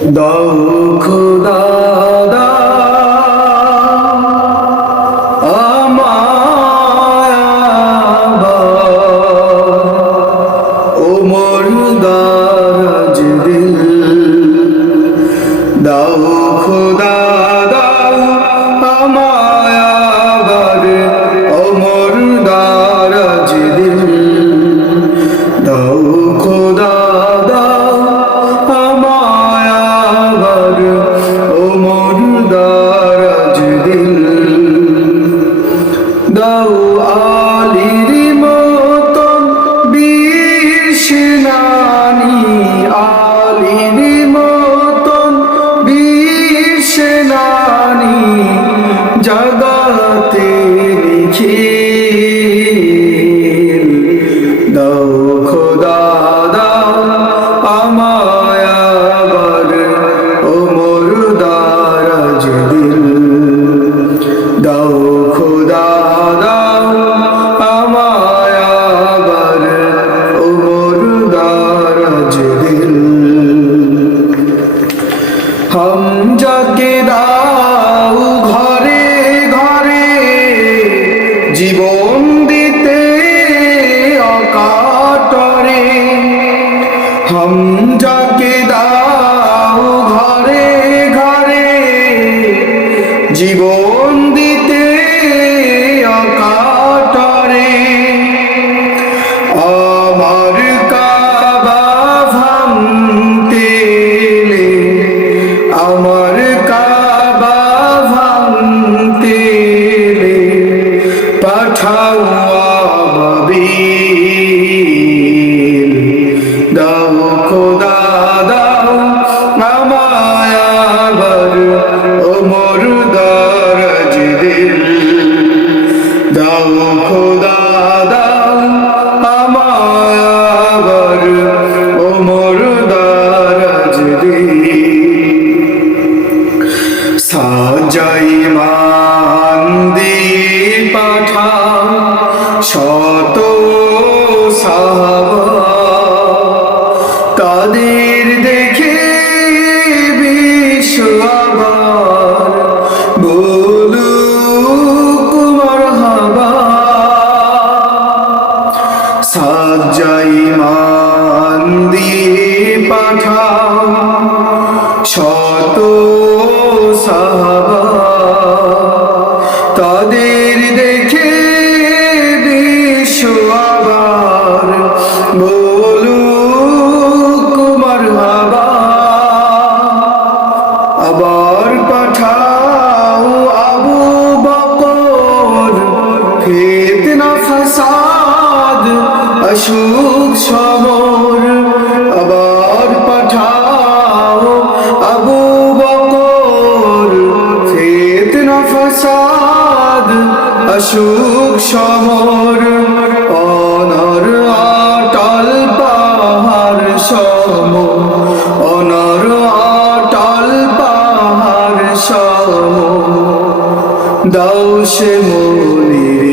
দাও খোদা দাও আমায় আবার ওমর দারাজ দিল। দাও খোদা দাও আমায় আবার ওমর দারাজ দিল। দাও খোদা দাও আমায় আবার ওমর দারাজ দিল। দাও আলীর মতন বীর সেনানী, আলীর মতন বীর সেনানী জাগাতে নিখিল। দাও খোদা দাও আমায় আবার ওমর দারাজ দিল। দাও খোদা দাও আমায় আবার ওমর দারাজ দিল। হামজাকে দাও ঘরে ঘরে জীবন দিতে অকাতরে। হামজাকে দাও ঘরে ঘরে জীবন দিতে অকাতরে। আমার কাবা ভাঙতে এলে, আমার কাবা ভাঙতে এলে পাঠাও আবাবিল। দাও খোদা দাও আমায় আবার ওমর দারাজ দিল। দাও খোদা দাও আমায় আবার ওমর দারাজ দিল। সাজাই মান দিয়ে পাঠাও শত সাহাবা, তাদের দেখে বিশ্ব আবার বলুক মারহাবা। সাজাই মান দিয়ে পাঠাও শত সাহাবা, তাদের দেখে বিশ্ব আবার বলুক মারহাবা। আবার পাঠাও আবু বকর, ফিতনা ফাসাদ অসুখ সমর। আবার পাঠাও আবু বকর, ফিতনা ফাসাদ অসুখ সমর। অনর অটল পাহাড় সম, অনর অটল পাহাড় সম। দাও সে মনির